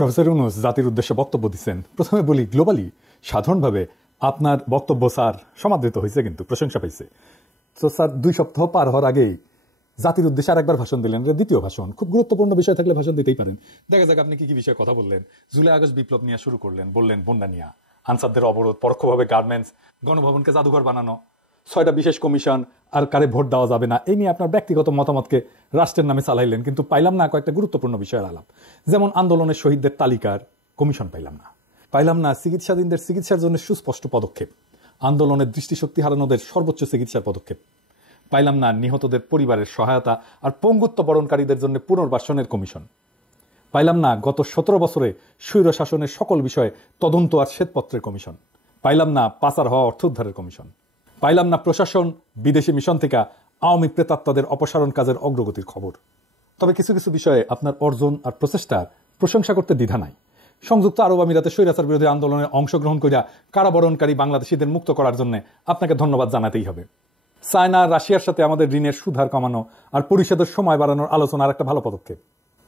Professor Yunus জাতির উদ্দেশ্যে বক্তব্য দিচ্ছেন। প্রথমে বলি, গ্লোবালি সাধারণভাবে আপনার বক্তব্য স্যার সমাদৃত হয়েছে, কিন্তু প্রশংসা পাইছে। তো স্যার 2 সপ্তাহ পার হওয়ার আগেই জাতির উদ্দেশ্যে আরেকবার ভাষণ দিলেন, দ্বিতীয় ভাষণ। খুব গুরুত্বপূর্ণ বিষয় থাকলে ভাষণ দিতেই পারেন। দেখা যাক আপনি কি কি বিষয়ে কথা বললেন। জুলাই আগস্ট বিপ্লব নিয়ে শুরু করলেন, বললেন বন্যা নিয়ে, আনসারদের অবরোধ, পরোক্ষভাবে গার্মেন্টস, গণভবনকে জাদুঘর বানানো, 6টা বিশেষ কমিশন, আর কারে ভোট দেওয়া যাবে না, এই নিয়ে আপনার ব্যক্তিগত মতামতকে রাষ্ট্রের নামে চালাইলেন। কিন্তু পাইলাম না কয়েকটা গুরুত্বপূর্ণ বিষয়ের আলাপ, যেমন আন্দোলনের শহীদদের তালিকার কমিশন পাইলাম না চিকিৎসাধীনদের চিকিৎসার জন্য সুস্পষ্ট পদক্ষেপ, আন্দোলনের দৃষ্টিশক্তি হারানোদের সর্বোচ্চ চিকিৎসার পদক্ষেপ পাইলাম না, নিহতদের পরিবারের সহায়তা আর পঙ্গুত্ব বরণকারীদের জন্য পুনর্বাসনের কমিশন পাইলাম না, গত 17 বছরে স্বৈর শাসনের সকল বিষয়ে তদন্ত আর শ্বেতপত্রের কমিশন পাইলাম না, পাচার হওয়া অর্থ উদ্ধারের কমিশন পাইলাম না, প্রশাসন বিদেশি মিশন থেকে আওয়ামী প্রেতাত্মাদের অপসারণ কাজের অগ্রগতির খবর। তবে কিছু কিছু বিষয়ে আপনার অর্জন আর প্রচেষ্টার প্রশংসা করতে দ্বিধা নাই। সংযুক্ত আরব আমিরাতে স্বৈরাচার বিরোধী আন্দোলনে অংশগ্রহণ করিয়া কারাবরণকারী বাংলাদেশিদের মুক্ত করার জন্য আপনাকে ধন্যবাদ জানাতেই হবে। চায়না রাশিয়ার সাথে আমাদের ঋণের সুদহার কমানো আর পরিশোধের সময় বাড়ানোর আলোচনার একটা ভালো পদক্ষেপ।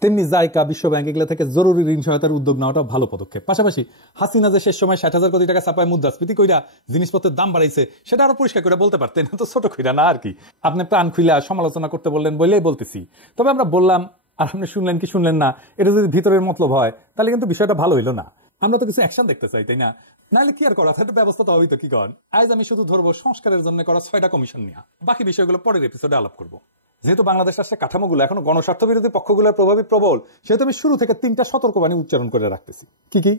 তেমনি জাইকা, বিশ্বব্যাংক এগুলো থেকে জরুরি ঋণ সহায়তার উদ্যোগ নেওয়াটা ভালো পদক্ষেপ। পাশাপাশি হাসিনা যে শেষ সময় 60,000 কোটি টাকা ছাপায় মুদ্রাস্ফীতি কইরা জিনিসপত্রের দাম বাড়াইছে, সেটা আরো পরিষ্কার করে বলতে পারতেন, তো ছোট কইরা না আর কি। আপনি প্রাণ খুইলা সমালোচনা করতে বললেন বলেই বলতেছি। তবে আমরা বললাম আর আপনি শুনলেন কি শুনলেন না, এটা যদি ভিতরের মতলব হয় তাহলে কিন্তু বিষয়টা ভালো হইলো না। আমরা তো কিছু অ্যাকশন দেখতে চাই, তাই না? নাহলে কি আর করা, একটা ব্যবস্থা তো হবেই। তো কি করেন? আজ আমি শুধু ধরবো সংস্কারের জন্য করা 6টা কমিশন নিয়ে, বাকি বিষয়গুলো পরের এপিসোডে আলাপ করবো। যেহেতু বাংলাদেশ রাষ্ট্রের কাঠামোগুলো এখনো গণস্বার্থ বিরোধী পক্ষগুলোর প্রভাবী প্রবল, সেহেতু আমি শুরু থেকে 3টা সতর্কবাণী উচ্চারণ করে রাখতেছি। কি কি?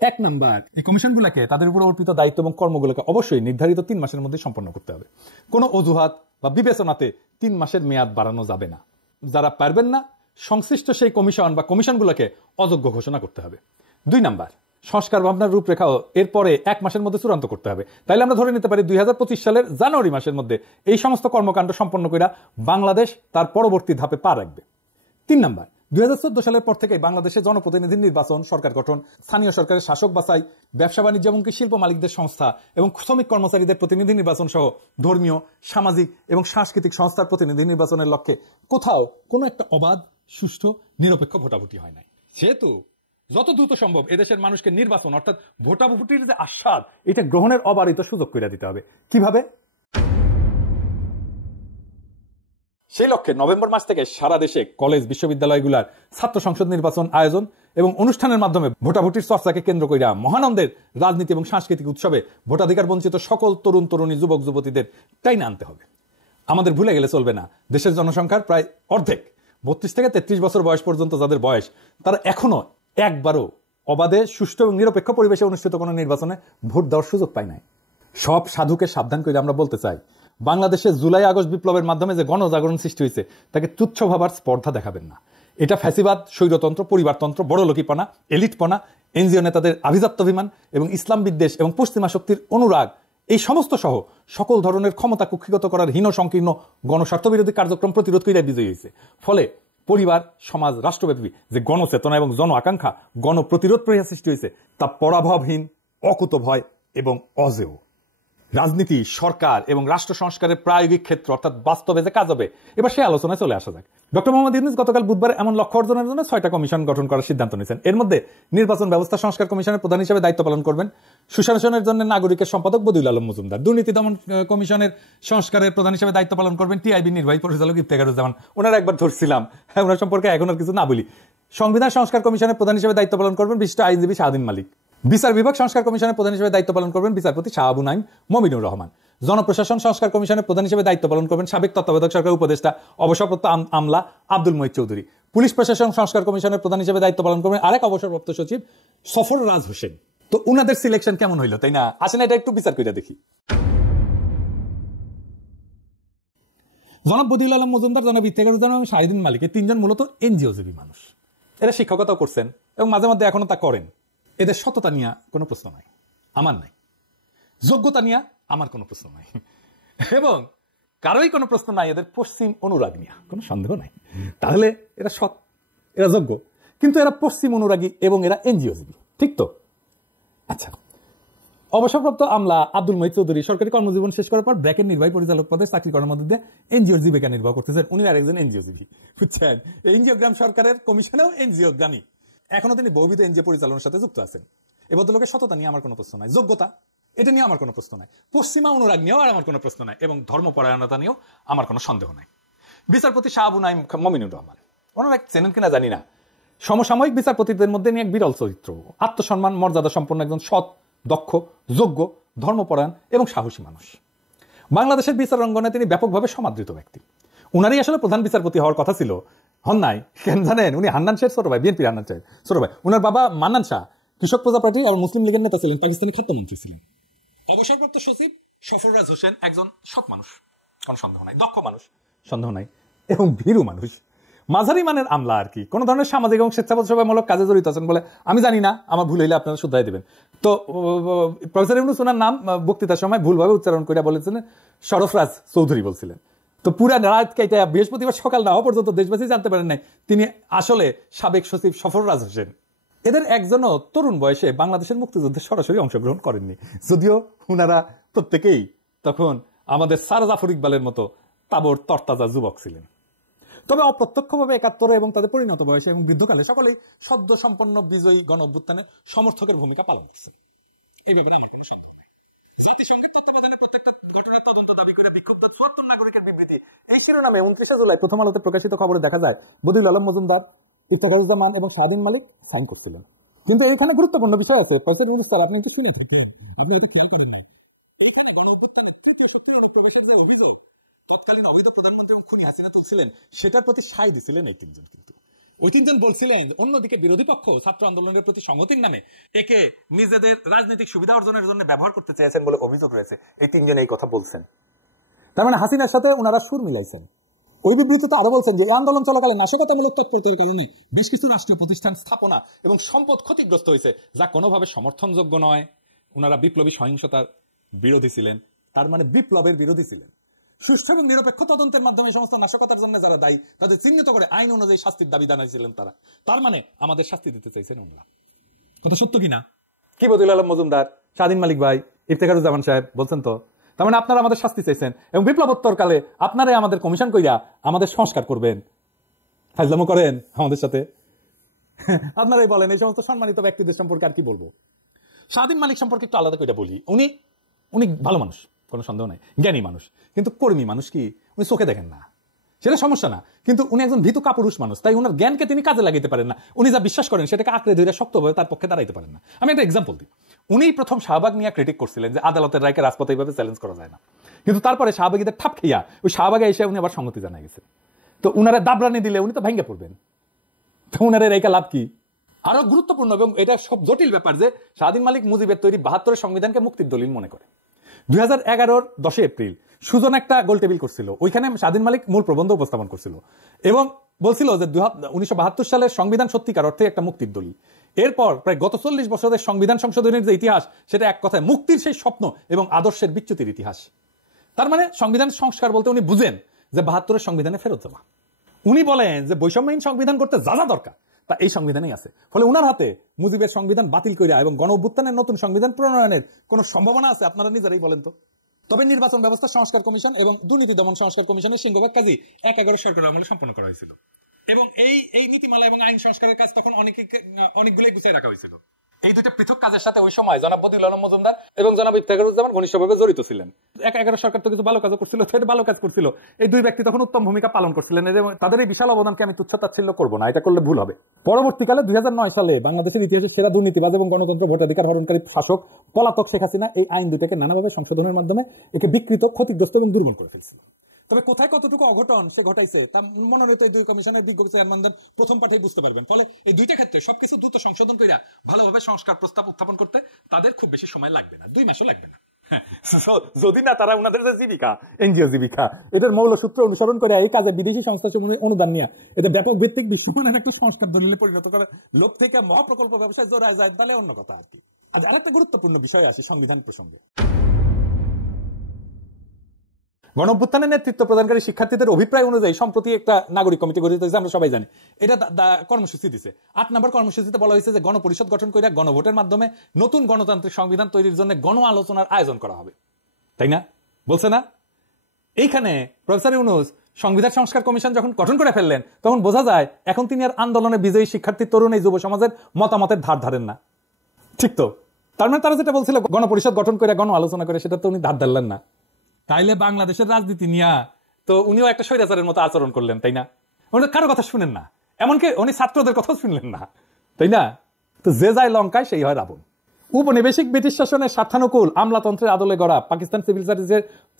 1 নাম্বার, এই কমিশনগুলোকে তাদের উপর অর্পিত দায়িত্ব এবং কর্মগুলোকে অবশ্যই নির্ধারিত 3 মাসের মধ্যে সম্পন্ন করতে হবে। কোনো অজুহাত বা বিবেচনাতে 3 মাসের মেয়াদ বাড়ানো যাবে না। যারা পারবেন না, সংশ্লিষ্ট সেই কমিশন বা কমিশনগুলোকে অযোগ্য ঘোষণা করতে হবে। 2 নাম্বার, সংস্কার ভাবনার রূপরেখাও এরপরে 1 মাসের মধ্যে চূড়ান্ত করতে হবে। তাইলে আমরা ধরে নিতে পারি 2025 সালের জানুয়ারি মাসের মধ্যে এই সমস্ত কর্মকাণ্ড সম্পন্ন করে বাংলাদেশ তার পরবর্তী ধাপে পা রাখবে। 3 নাম্বার, 2014 সালের পর থেকে বাংলাদেশে জনপ্রতিনিধি নির্বাচন, সরকার গঠন, স্থানীয় সরকারের শাসক বাছাই, ব্যবসা বাণিজ্য এমনকি শিল্প মালিকদের সংস্থা এবং শ্রমিক কর্মচারীদের প্রতিনিধি নির্বাচন সহ ধর্মীয়, সামাজিক এবং সাংস্কৃতিক সংস্থার প্রতিনিধি নির্বাচনের লক্ষ্যে কোথাও কোনো একটা অবাধ, সুষ্ঠু, নিরপেক্ষ ভোটাভুটি হয় নাই। সেহেতু যত দ্রুত সম্ভব এদেশের মানুষকে নির্বাচন অর্থাৎ ভোটাভুটির যে আস্বাদ, এটা গ্রহণের অবারিত সুযোগ করে দিতে হবে। কিভাবে? সেই লক্ষ্যে নভেম্বর মাস থেকে সারা দেশে কলেজ, বিশ্ববিদ্যালয়গুলোর ছাত্র সংসদ নির্বাচন আয়োজন এবং অনুষ্ঠানের মাধ্যমে ভোটাভুটির চর্চাকে কেন্দ্র কইরা মহানন্দের রাজনীতি এবং সাংস্কৃতিক উৎসবে ভোটাধিকার বঞ্চিত সকল তরুণ তরুণী, যুবক যুবতীদের টাইনে আনতে হবে। আমাদের ভুলে গেলে চলবে না, দেশের জনসংখ্যার প্রায় অর্ধেক 32 থেকে 33 বছর বয়স পর্যন্ত যাদের বয়স, তারা এখনো একবারও অবাধে, সুষ্ঠু এবং নিরপেক্ষ পরিবেশে অনুষ্ঠিত কোনো নির্বাচনে ভোট দেওয়ার সুযোগ পায় নাই। সব সাধুকে সাবধান করে আমরা বলতে চাই, বাংলাদেশে জুলাই আগস্ট বিপ্লবের মাধ্যমে যে গণজাগরণ সৃষ্টি হয়েছে তাকে তুচ্ছ ভাবার স্পর্ধা দেখাবেন না। এটা ফ্যাসিবাদ, স্বৈরতন্ত্র, পরিবারতন্ত্র, বড়লোকিপনা, এলিটপনা, এনজিও নেতাদের আভিজাত্যাভিমান এবং ইসলাম বিদ্বেষ এবং পশ্চিমা শক্তির অনুরাগ, এই সমস্ত সহ সকল ধরনের ক্ষমতা কুক্ষিগত করার হীন সংকীর্ণ গণস্বার্থবিরোধী কার্যক্রম প্রতিরোধ করে বিজয়ী হয়েছে। ফলে পরিবার, সমাজ, রাষ্ট্রব্যাপী যে গণচেতনা এবং জন আকাঙ্ক্ষা, গণপ্রতিরোধ প্রক্রিয়া সৃষ্টি হয়েছে তা পরাভবহীন, অকুতভয় এবং অজেয়। রাজনীতি, সরকার এবং রাষ্ট্র সংস্কারের প্রায়োগিক ক্ষেত্র অর্থাৎ বাস্তবে যে কাজ হবে, এবার সেই আলোচনায় চলে আসা যাক। ডক্টর মোহাম্মদ ইউনূস গতকাল বুধবার এমন লক্ষ্য অর্জনের জন্য 6টা কমিশন গঠন করার সিদ্ধান্ত নিয়েছেন। এর মধ্যে নির্বাচন ব্যবস্থা সংস্কার কমিশনের প্রধান হিসেবে দায়িত্ব পালন করবেন সুশাসনের জন্য নাগরিকের সম্পাদক বদিউল আলম মজুমদার। দুর্নীতি দমন কমিশনের সংস্কারের প্রধান হিসেবে দায়িত্ব পালন করবেন টিআইবি নির্বাহী পরিচালক ইফতেখারুজ্জামান। ওনারা একবার ধরছিলাম, ওনার সম্পর্কে এখন আর কিছু না বলি। সংবিধান সংস্কার কমিশনের প্রধান হিসেবে দায়িত্ব পালন করবেন বিশিষ্ট আইনজীবী শাহদিন মালিক। বিচার বিভাগ সংস্কার কমিশনের প্রধান হিসেবে দায়িত্ব পালন করবেন বিচারপতি শাহ আবু নাইম মমিনুর রহমান। জনপ্রশাসন সংস্কার কমিশনের প্রধান হিসেবে দায়িত্ব পালন করবেন সাবেক তত্ত্বাবধায়ক সরকার উপদেষ্টা অবসরপ্রাপ্ত আমলা আব্দুল মঈদ চৌধুরী। পুলিশ প্রশাসন সংস্কার কমিশনের প্রধান হিসেবে দায়িত্ব পালন করবেন আরেক অবসরপ্রাপ্ত সচিব সফররাজ হোসেন। তো উনাদের সিলেকশন কেমন হইলো, তাই না? আসেন এটা একটু বিচার করে দেখি। জনাব বদিউল আলম মজুমদার, জনাব ইফতেখারুজ্জামান এবং শাহদিন মালিক, এই 3জন মূলত এনজিওজীবী মানুষ। এরা শিক্ষকতাও করছেন এবং মাঝে মধ্যে এখনো তা করেন। এদের সততা নিয়ে কোনো প্রশ্ন নাই, আমার নাই। যোগ্যতা নিয়ে আমার কোনো প্রশ্ন নাই, এবং কারোই কোনো প্রশ্ন নাই এদের পশ্চিম অনুরাগ নিয়ে, কোনো সন্দেহ নাই। তাহলে এরা সৎ, এরা যোগ্য, কিন্তু এরা পশ্চিম অনুরাগী এবং এরা এনজিওজীবী, ঠিক তো? আচ্ছা, অবসরপ্রাপ্ত আমলা আব্দুল মহিদ চৌধুরী সরকারি কর্মজীবন শেষ করার পর ব্র্যাকের নির্বাহী পরিচালক পদে চাকরি করার মধ্যে দিয়ে এনজিওর জীবিকা নির্বাহ করতেছেন। উনি আরেকজন এনজিও জীবী, বুঝছেন? এনজিওগ্রাম সরকারের কমিশনেও এনজিওগ্রামী। এখনো তিনি বহুবিধ এনজিও পরিচালনার সাথে যুক্ত আছেন। এ ভদ্রলোকের সততা নিয়ে আমার কোনো প্রশ্ন নাই, যোগ্যতা এটা নিয়ে আমার কোনো প্রশ্ন নাই, পশ্চিমা অনুরাগ নিয়েও আর আমার কোনো প্রশ্ন নাই, এবং ধর্মপরায়ণতা নিয়েও আমার কোনো সন্দেহ নাই। বিচারপতি শাহ আবু নাঈম মমিনুর রহমান, ওনারা চেনেন কিনা জানি না, সমসাময়িক বিচারপতিদের মধ্যে নিয়ে এক বিরল চরিত্র, আত্মসম্মান মর্যাদা সম্পন্ন একজন সৎ, দক্ষ, যোগ্য, ধর্মপরায়ণ এবং সাহসী মানুষ। বাংলাদেশের বিচার অঙ্গনে তিনি ব্যাপকভাবে সমাদৃত ব্যক্তি। উনারই আসলে প্রধান বিচারপতি হওয়ার কথা ছিল, হন নাই। কেন জানেন? উনি হান্নান শাহের ছোট ভাই, বিএনপির হান্নান শাহের ছোট ভাই। উনার বাবা মান্নান শাহ কৃষক প্রজা পার্টি আর মুসলিম লীগের নেতা ছিলেন, পাকিস্তানি খাদ্যমন্ত্রী ছিলেন। অবসরপ্রাপ্ত সচিব সফররাজ হোসেন একজন সৎ মানুষ, কোনো সন্দেহ নাই, দক্ষ মানুষ, সন্দেহ নাই, এবং ভীরু মানুষ, মাঝারি মানের আমলা আর কি। কোন ধরনের সামাজিক এবং স্বেচ্ছাসেবামূলক কাজে জড়িত আছেন বলে আমি জানি না, আমার ভুল হইলে আপনারা শুধরাই দেবেন। তো প্রফেসর ইউনূস ওনার নাম বক্তৃতার সময় ভুলভাবে উচ্চারণ করে বলেছিলেন সরফরাজ চৌধুরী বলছিলেন। তো পুরা রাত কেটে বৃহস্পতিবার সকাল না হওয়া পর্যন্ত দেশবাসী জানতে পারেন নাই তিনি আসলে সাবেক সচিব সফররাজ হোসেন। এদের একজনও তরুণ বয়সে বাংলাদেশের মুক্তিযুদ্ধে সরাসরি অংশগ্রহণ করেননি, যদিও ওনারা প্রত্যেকেই তখন আমাদের স্যার জাফর ইকবালের মতো তাবড় তরতাজা যুবক ছিলেন। তবে অপ্রত্যক্ষভাবে ৭১ এবং তাদের পরিণত বয়সে এবং বৃদ্ধকালে সকলেই সদ্য সম্পন্ন বিজয়ী গণ অভ্যুত্থানে সমর্থকের ভূমিকা পালন করছে। এই ব্যাপারে আমার কোনো সন্দেহ নেই। জাতিসংঘের তত্ত্বাবধানে প্রত্যেকটা ঘটনার তদন্ত দাবি করে বিক্ষুব্ধ ৭৪ নাগরিকের বিবৃতি, এই শিরোনামে ২৯ জুলাই প্রথম আলোতে প্রকাশিত খবরে দেখা যায় বদিউল আলম মজুমদার, ইফতেখারুজ্জামান এবং শাহদিন মালিক সাইন করছিলেন। কিন্তু এইখানে গুরুত্বপূর্ণ বিষয় আছে, আপনি একটু শুনে থাকবেন, আপনি এটা খেয়াল করেন নাই। এইখানে গণ অভ্যুত্থানের তৃতীয় শক্তির অনুপ্রবেশের যে অভিযোগ তৎকালীন অবৈধ প্রধানমন্ত্রী এবং খুনি হাসিনা তুলছিলেন, সেটার প্রতি সায় দিছিলেন এই তিনজন। কিন্তু ওই তিনজন বলছিলেন অন্যদিকে বিরোধী পক্ষ ছাত্র আন্দোলনের প্রতি সংহতির নামে একে নিজেদের রাজনৈতিক সুবিধা অর্জনের জন্য ব্যবহার করতে চেয়েছেন বলে অভিযোগ রয়েছে। এই তিনজন এই কথা বলছেন, তার মানে হাসিনার সাথে ওনারা সুর মিলাইছেন। ওই বিবৃতিতে আরো বলছেন যে এই আন্দোলন চলাকালে নাশকতামূলক তৎপরতার কারণে বেশ কিছু রাষ্ট্রীয় প্রতিষ্ঠান স্থাপনা এবং সম্পদ ক্ষতিগ্রস্ত হয়েছে, যা কোনোভাবে সমর্থনযোগ্য নয়। ওনারা বিপ্লবী সহিংসতার বিরোধী ছিলেন, তার মানে বিপ্লবের বিরোধী ছিলেন। সুষ্ঠু এবং নিরপেক্ষ তদন্তের মাধ্যমে সমস্ত নাশকতার জন্য যারা দায়ী তাদের চিহ্নিত করে আইন অনুযায়ী শাস্তির দাবি জানাইছিলেন তারা। তার মানে আমাদের শাস্তি দিতে চাইছেন ওনারা। কথা সত্য কিনা? কি বদিউল আলম মজুমদার, শাহদিন মালিক ভাই, ইফতেখারুজ্জামান সাহেব বলছেন তো? তার মানে আপনারা আমাদের শাস্তি চাইছেন এবং বিপ্লবোত্তর কালে আপনারাই আমাদের কমিশন কইরা আমাদের সংস্কার করবেন, ফাজলামো করেন আমাদের সাথে। আপনারাই বলেন এই সমস্ত সম্মানিত ব্যক্তিদের সম্পর্কে আর কি বলবো। শাহদিন মালিক সম্পর্কে একটু আলাদা করে বলি। উনি ভালো মানুষ, কোনো সন্দেহ নাই, জ্ঞানী মানুষ, কিন্তু কর্মী মানুষ কি উনি চোখে দেখেন না, সেটা সমস্যা না। কিন্তু উনি একজন ভীতু কাপুরুষ মানুষ, তাই ওনার জ্ঞানকে তিনি কাজে লাগাইতে পারেন না। উনি যা বিশ্বাস করেন সেটাকে আঁকড়ে ধরে শক্তভাবে তার পক্ষে দাঁড়াইতে পারেন না। আমি একটা এক্সাম্পল দিই। উনি প্রথম শাহবাগ নিয়ে ক্রিটিক করছিলেন যে আদালতের রায়কে রাজপথে এইভাবে চ্যালেঞ্জ করা যায় না, কিন্তু তারপরে শাহবাগীদের ঠাপ খেয়া ওই শাহবাগে এসে উনি আবার সংহতি জানাই গেছেন। তো উনারা দাবরানি দিলে উনি তো ভেঙে পড়বেন, তো উনারের রেখা লাভ কি? আরো গুরুত্বপূর্ণ এবং এটা সব জটিল ব্যাপার যে শাহদিন মালিক মুজিবের তৈরি ৭২ সংবিধানকে মুক্তির দলিল মনে করে। ২০১১-র ১০ এপ্রিল সুজন একটা গোল টেবিল করছিল, ওইখানে শাহদিন মালিক মূল প্রবন্ধ উপস্থাপন করছিল এবং বলছিল যে ১৯৭২ সালের সংবিধান সত্যিকার অর্থে একটা মুক্তির দলিল। এরপর প্রায় গত ৪০ বছরের সংবিধান সংশোধনের যে ইতিহাস, সেটা এক কথায় মুক্তির সেই স্বপ্ন এবং আদর্শের বিচ্যুতির ইতিহাস। তার মানে সংবিধান সংস্কার বলতে উনি বুঝেন যে ৭২-এর সংবিধানে ফেরত যাওয়া। উনি বলেন যে বৈষম্যহীন সংবিধান করতে যা যা দরকার তা এই সংবিধানেই আছে। ফলে উনার হাতে মুজিবের সংবিধান বাতিল কইরা এবং গণ অভ্যুত্থানের নতুন সংবিধান প্রণয়নের কোন সম্ভাবনা আছে? আপনারা নিজেরাই বলেন তো। তবে নির্বাচন ব্যবস্থা সংস্কার কমিশন এবং দুর্নীতি দমন সংস্কার কমিশনের সিংহভাগ কাজই ১১ সরকারের আমলে সম্পন্ন করা হয়েছিল এবং এই নীতিমালা এবং আইন সংস্কারের কাজ তখন অনেকগুলোই গুছাই রাখা হয়েছিল। এই দুইটা পৃথক কাজের সাথে ওই সময় জনাব বদিউল আলম মজুমদার এবং জনাব ইফতেখারুজ্জামান ঘনিষ্ঠভাবে জড়িত ছিলেন। ১১ সরকার তো কিছু ভালো কাজ করছিল, সেটা ভালো কাজ করছিল। এই দুই ব্যক্তি তখন উত্তম ভূমিকা পালন করছিলেন। তাদের এই বিশাল অবদানকে আমি তুচ্ছ-তাচ্ছিল্য করবো না, এটা করলে ভুল হবে। পরবর্তীকালে ২০০৯ সালে বাংলাদেশের ইতিহাসে সেরা দুর্নীতিবাজ এবং গণতন্ত্র ভোটাধিকার হরণকারী শাসক পলাতক শেখ হাসিনা এই আইন দুইটাকে নানাভাবে সংশোধনের মাধ্যমে একে বিকৃত, ক্ষতিগ্রস্ত এবং দুর্বল করে ফেলছিল। তবে কোথায় কতটুকু অঘটন সে ঘটাইছে তা মনোনীত এই দুই কমিশনের বিজ্ঞ চেয়ারম্যানদের প্রথম পাঠে বুঝতে পারবেন। ফলে এই দুইটা ক্ষেত্রে সবকিছু দ্রুত সংশোধন কইরা ভালোভাবে সংস্কার প্রস্তাব উত্থাপন করতে তাদের খুব বেশি সময় লাগবে না, ২ মাসও লাগবে না। যদি না তারা ওনাদের যে জীবিকা, এনজিও জীবিকা, এটার মৌলসূত্র অনুসরণ করে এই কাজে বিদেশি সংস্থা অনুদান নিয়ে এটা ব্যাপক ভিত্তিক বিশ্বমানের একটা সংস্কার দলিলে পরিণত করে লোক থেকে মহাপ্রকল্প ব্যবসায় জোড়ায় যায়, তাহলে অন্য কথা আর কি। আজ আরেকটা গুরুত্বপূর্ণ বিষয় আছে সংবিধান প্রসঙ্গে। গণঅভ্যুত্থানের নেতৃত্ব প্রদানকারী শিক্ষার্থীদের অভিপ্রায় অনুযায়ী সম্প্রতি একটা নাগরিক কমিটি গঠিত হয়েছে, আমরা সবাই জানি। এটা কর্মসূচি দিছে। 8 নম্বর কর্মসূচিতে বলা হয়েছে যে গণপরিষদ গঠন করে গণভোটের মাধ্যমে নতুন গণতান্ত্রিক সংবিধান তৈরির জন্য গণ আলোচনার আয়োজন করা হবে, তাই না? বলছে না? এইখানে প্রফেসর ইউনূস সংবিধান সংস্কার কমিশন যখন গঠন করে ফেললেন, তখন বোঝা যায় এখন তিনি আর আন্দোলনে বিজয়ী শিক্ষার্থী, তরুণ, এই যুব সমাজের মতামতের ধার ধারেন না। ঠিক তো? তার মানে তারা যেটা বলছিল গণপরিষদ গঠন করে গণ আলোচনা করে, সেটা তো উনি ধার ধারলেন না। তাইলে বাংলাদেশের রাজনীতি নিয়ে তো উনিও একটা স্বৈরাচারের মতো আচরণ করলেন, তাই না? উনি কারো কথা শুনেন না, এমনকি উনি ছাত্রদের কথাও শুনলেন না, তাই না? তো যে যায় লঙ্কায় সেই হয় রাবণ। উপনিবেশিক ব্রিটিশ শাসনের স্বার্থানুকূল আমলাতন্ত্রের আদলে গড়া পাকিস্তান সিভিল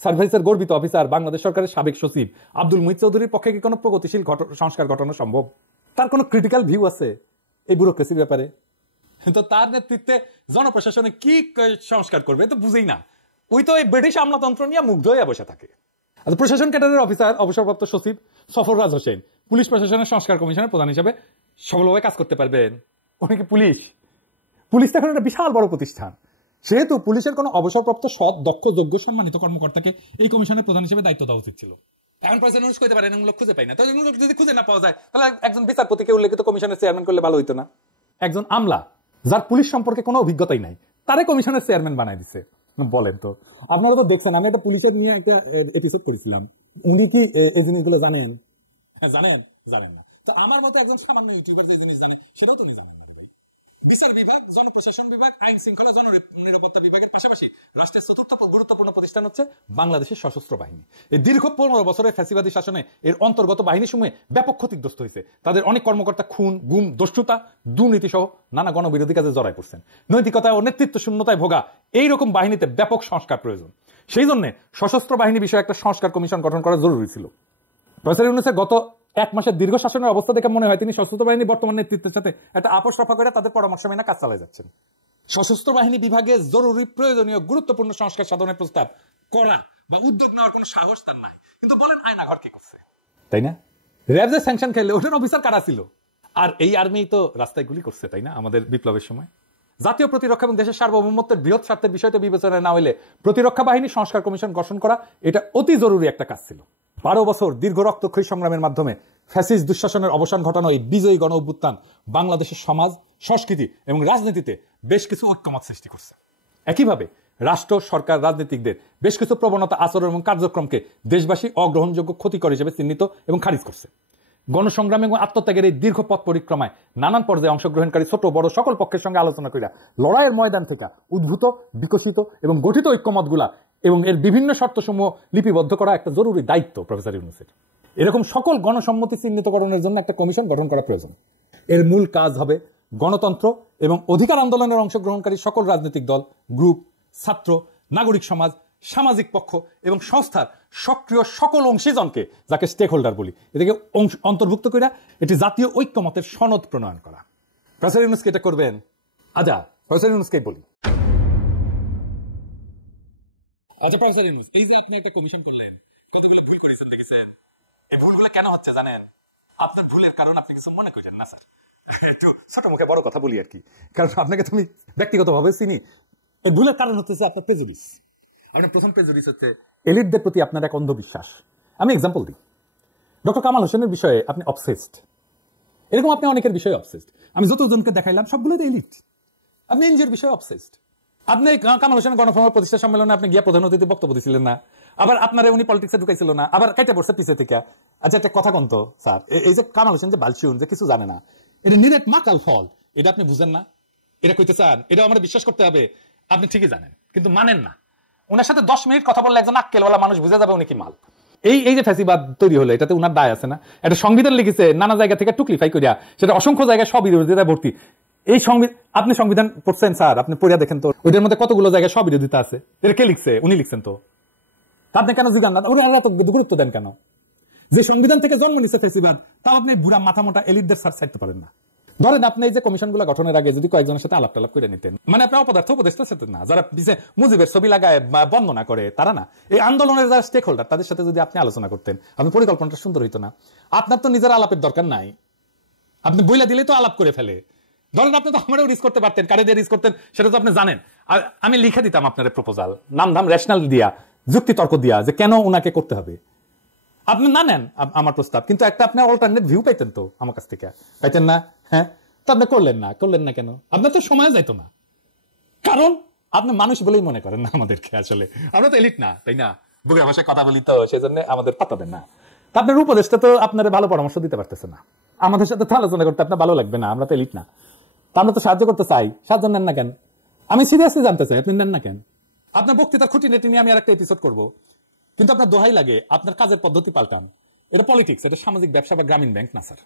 সার্ভিসের গর্বিত অফিসার, বাংলাদেশ সরকারের সাবেক সচিব আব্দুল মুহিত চৌধুরীর পক্ষে কি কোনো প্রগতিশীল সংস্কার ঘটানো সম্ভব? তার কোনো ক্রিটিক্যাল ভিউ আছে এই ব্যুরোক্রেসির ব্যাপারে? তো তার নেতৃত্বে জনপ্রশাসনে কি সংস্কার করবে তো বুঝেই না। ওই তো এই ব্রিটিশ আমলাতন্ত্র নিয়ে মুগ্ধ হয়ে বসে থাকে। প্রশাসন ক্যাডারের অফিসার অবসরপ্রাপ্ত সচিব সফররাজ হোসেন পুলিশ প্রশাসনের সংস্কার কমিশনের প্রধান হিসেবে সফলভাবে কাজ করতে পারবেন। উনি কি পুলিশ এখন একটা বিশাল বড় প্রতিষ্ঠান, সেহেতু পুলিশের কোনো অবসরপ্রাপ্ত সৎ, দক্ষ, যোগ্য, সম্মানিত কর্মকর্তাকে এই কমিশনের প্রধান হিসেবে দায়িত্ব দেওয়া উচিত ছিল। এখন প্রেসিডেন্ট কইতে পারেন এগুলো খুঁজে পাই না, তো এগুলো যদি খুঁজে না পাওয়া যায় তাহলে একজন বিচারপতিকে উল্লেখিত কমিশনের চেয়ারম্যান করলে ভালো হইতো না? একজন আমলা যার পুলিশ সম্পর্কে কোনো অভিজ্ঞতাই নাই, তারে কমিশনের চেয়ারম্যান বানাই দিছে। বলেন তো, আপনারা তো দেখছেন, আমি একটা পুলিশের নিয়ে একটা এপিসোড করেছিলাম। উনি কি এই জিনিসগুলো জানেন? জানেন না। তো আমার মতো একজন সামান্য ইউটিউবার যে জিনিস জানে সেটাও তুমি জানেন না। বিচার বিভাগ, জনপ্রশাসন বিভাগ, আইন শৃঙ্খলা, জননিরাপত্তা বিভাগের পাশাপাশি রাষ্ট্রের চতুর্থ গুরুত্বপূর্ণ প্রতিষ্ঠান হচ্ছে বাংলাদেশের সশস্ত্র বাহিনী। এই দীর্ঘ 15 বছরের ফ্যাসিবাদী শাসনে এর অন্তর্গত বাহিনী সমূহে ব্যাপক ক্ষতিগ্রস্ত হয়েছে। তাদের অনেক কর্মকর্তা খুন, গুম, দস্যুতা, দুর্নীতি সহ নানা গণবিরোধী কাজে জড়ায় পড়ছেন। নৈতিকতা ও নেতৃত্ব শূন্যতায় ভোগা এইরকম বাহিনীতে ব্যাপক সংস্কার প্রয়োজন। সেই জন্য সশস্ত্র বাহিনী বিষয়ে একটা সংস্কার কমিশন গঠন করা জরুরি ছিল। প্রফেসর ইউনূসের গত 1 মাসের দীর্ঘ শাসনের অবস্থা দেখে মনে হয় তিনি সশস্ত্র বাহিনী বর্তমান নেতৃত্বের সাথে একটা আপোষ রফা করে তাদের পরামর্শ মেনে কাজ চালিয়ে যাচ্ছেন। সশস্ত্র বাহিনী বিভাগে জরুরি, প্রয়োজনীয়, গুরুত্বপূর্ণ সংস্কার সাধনের প্রস্তাব করা বা উদ্যোগ নেওয়ার কোনো সাহস তার নাই। কিন্তু বলেন আয়নাঘর কি করছে, তাই না? র্যাব যে স্যাংশন খেলে ওটার অফিসার কারা ছিল? আর এই আর্মি তো রাস্তায় গুলি করছে, তাই না? আমাদের বিপ্লবের সময় জাতীয় প্রতিরক্ষা এবং দেশের সার্বভৌমত্বের বৃহৎ স্বার্থের বিষয়টা বিবেচনায় না হইলে প্রতিরক্ষা বাহিনী সংস্কার কমিশন গঠন করা এটা অতি জরুরি একটা কাজ ছিল। 12 বছর দীর্ঘ রক্তক্ষয়ী সংগ্রামের মাধ্যমে ফ্যাসিস্ট দুঃশাসনের অবসান ঘটানো এই বিজয়ী গণ অভ্যুত্থান বাংলাদেশের সমাজ, সংস্কৃতি এবং রাজনীতিতে বেশ কিছু ঐক্যমত সৃষ্টি করছে। একইভাবে রাষ্ট্র, সরকার, রাজনীতিকদের বেশ কিছু প্রবণতা, আচরণ এবং কার্যক্রমকে দেশবাসী অগ্রহণযোগ্য, ক্ষতিকর হিসেবে চিহ্নিত এবং খারিজ করছে। গণসংগ্রাম এবং আত্মত্যাগের এই দীর্ঘ পথ পরিক্রমায় নানান পর্যায়ে অংশগ্রহণকারী ছোট বড় সকল পক্ষের সঙ্গে আলোচনা করিয়া লড়াইয়ের ময়দান থেকে উদ্ভূত, বিকশিত এবং গঠিত ঐক্যমতগুলা এবং এর বিভিন্ন শর্তসমূহ লিপিবদ্ধ করা একটা জরুরি দায়িত্ব প্রফেসর ইউনূসের। এরকম সকল গণসম্মতি চিহ্নিতকরণের জন্য একটা কমিশন গঠন করা প্রয়োজন। এর মূল কাজ হবে গণতন্ত্র এবং অধিকার আন্দোলনের অংশগ্রহণকারী সকল রাজনৈতিক দল, গ্রুপ, ছাত্র, নাগরিক সমাজ, সামাজিক পক্ষ এবং সংস্থার সক্রিয় সকল অংশীজনকে, যাকে স্টেক হোল্ডার বলি, এটাকে অন্তর্ভুক্ত করে এটি জাতীয় ঐক্যমতের সনদ প্রণয়ন করা। প্রফেসর ইউনূসকে এটা করবেন। আচ্ছা, প্রফেসর ইউনূসকেই বলি। আচ্ছা প্রফেসর ইউনূস, এই যে আপনি একটা কমিশন করলেন, কতগুলো ভুল করেছেন দেখেছেন। এই ভুলগুলো কেন হচ্ছে জানেন? আপনার ভুলের কারণ আপনি কিছু মনে করেন না স্যার। একটু ছোট মুখে বড় কথা বলি আর কি, কারণ আপনাকে তুমি ব্যক্তিগতভাবে চিনি। এই ভুলের কারণ হচ্ছে আপনার প্রেজুডিস। আপনার প্রথম প্রেজুডিস হচ্ছে এলিটদের প্রতি আপনার এক অন্ধবিশ্বাস। আমি এক্সাম্পল দিই। ডক্টর কামাল হোসেনের বিষয়ে আপনি অবসেসড, এরকম আপনি অনেকের বিষয়ে অবসেসড। আমি যতজনকে দেখাইলাম সবগুলোই এলিট। আপনি এনজিওর বিষয়ে অবসেসড। আপনি কামাল হোসেনের গণফোরামের প্রতিষ্ঠা সম্মেলনে আপনি গিয়া প্রধান অতিথি বক্তব্য দিয়েছিলেন না, আবার আপনারা উনি পলিটিক্সে ঢুকাইছিল না, আবার কেটে পড়ছে পিছে থেকে। আচ্ছা একটা কথা কন্ত স্যার, এই যে কামাল হোসেন যে বালচুন, যে কিছু জানে না, এটা নিরেট মাকাল ফল, এটা আপনি বুঝেন না? এটা কইতে চান, এটা আমার বিশ্বাস করতে হবে। আপনি ঠিকই জানেন কিন্তু মানেন না। ওনার সাথে 10 মিনিট কথা বললে একজন আক্কেলওয়ালা মানুষ বুঝে যাবে উনি কি মাল। এই যে ফ্যাসিবাদ তৈরি হলো, এটাতে উনার দায় আছে না? একটা সংবিধান লিখেছে নানা জায়গা থেকে টুকলিফাই করিয়া, সেটা অসংখ্য জায়গায় সব বিরোধিতায় ভর্তি। এই আপনি সংবিধান পড়ছেন স্যার, আপনি পড়িয়া দেখেন তো ওইটার মধ্যে কতগুলো জায়গায় সব বিরোধিতা আছে। এটা কে লিখছে? উনি লিখছেন তো। আপনি কেন জিগান না? উনি এত গুরুত্ব দেন কেন? যে সংবিধান থেকে জন্ম নিচ্ছে ফ্যাসিবাদ, তাও আপনি বুড়া মাথা মোটা এলিটদের সার ছাড়তে পারেন না। ধরেন আপনি এই যে কমিশনগুলো গঠনের আগে যদি কয়েকজনের সাথে আলাপ টালাপ করে নিতেন, মানে আপনি অপদার্থ উপদেষ্টা সাথে না, যারা মুজিবের ছবি লাগায় বন্দনা করে তারা না, এই আন্দোলনের যারা স্টেক হোল্ডার তাদের সাথে যদি আপনি আলোচনা করতেন, আপনি পরিকল্পনাটা সুন্দর হইতো না? আপনার তো নিজের আলাপের দরকার নাই, আপনি বইলা দিলেই তো আলাপ করে ফেলে। ধরেন আপনি তো আমারও রিস্ক করতে পারতেন, কারে দিয়ে রিস্ক করতেন সেটা তো আপনি জানেন। আর আমি লিখে দিতাম আপনার প্রপোজাল, নাম ধাম রেশনাল দিয়া, যুক্তি তর্ক দিয়া যে কেন উনাকে করতে হবে। আপনি না নেন আমার প্রস্তাব, কিন্তু একটা আপনি অল্টারনেট ভিউ পাইতেন তো আমার কাছ থেকে, পাইতেন না? হ্যাঁ, তো আপনি করলেন না কেন? আপনার তো সময় যাইতো না, কারণ আপনি মানুষ বলেই মনে করেন না আমাদেরকে। আসলে আমরা তো এলিট না, তাই না? বুকে বসে কথা বলি তো, সেজন্য আমাদের পাতা দেন না। তা আপনার উপদেশটা তো আপনার ভালো পরামর্শ দিতে পারতেছে না, আমাদের সাথে তো আলোচনা করতে আপনার ভালো লাগবে না, আমরা তো এলিট না। তা আমরা তো সাহায্য করতে চাই, সাহায্য নেন না কেন? আমি সিরিয়াসলি জানতে চাই আপনি নেন না কেন? আপনার বক্তৃতার খুঁটিনাটি নিয়ে আমি আর একটা এপিসোড করবো, কিন্তু আপনার দোহাই লাগে আপনার কাজের পদ্ধতি পাল্টান। এটা পলিটিক্স, এটা সামাজিক ব্যবসা বা গ্রামীণ ব্যাংক না স্যার।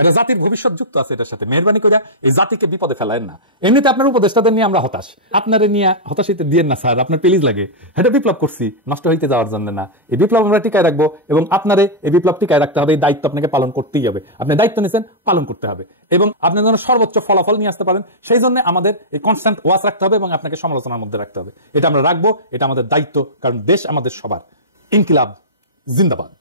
এটা জাতির ভবিষ্যৎ যুক্ত আছে এটার সাথে। মেহরবানি করে এই জাতিকে বিপদে ফেলায়েন না। এমনিতে আপনার উপদেষ্টাদের নিয়ে আমরা হতাশ, আপনারে নিয়ে হতাশিতে দিয়েন না স্যার। আপনার প্লিজ লাগে, এটা বিপ্লব করছি নষ্ট হইতে যাওয়ার জন্য না। এই বিপ্লব আমরা টিকায় রাখবো এবং আপনারে এই বিপ্লব টিকায় রাখতে হবে। এই দায়িত্ব আপনাকে পালন করতেই হবে। আপনি দায়িত্ব নিয়েছেন, পালন করতে হবে এবং আপনি যেন সর্বোচ্চ ফলাফল নিয়ে আসতে পারেন, সেই জন্য আমাদের এই কনস্ট্যান্ট ওয়াচ রাখতে হবে এবং আপনাকে সমালোচনার মধ্যে রাখতে হবে। এটা আমরা রাখবো, এটা আমাদের দায়িত্ব, কারণ দেশ আমাদের সবার। ইনকিলাব জিন্দাবাদ।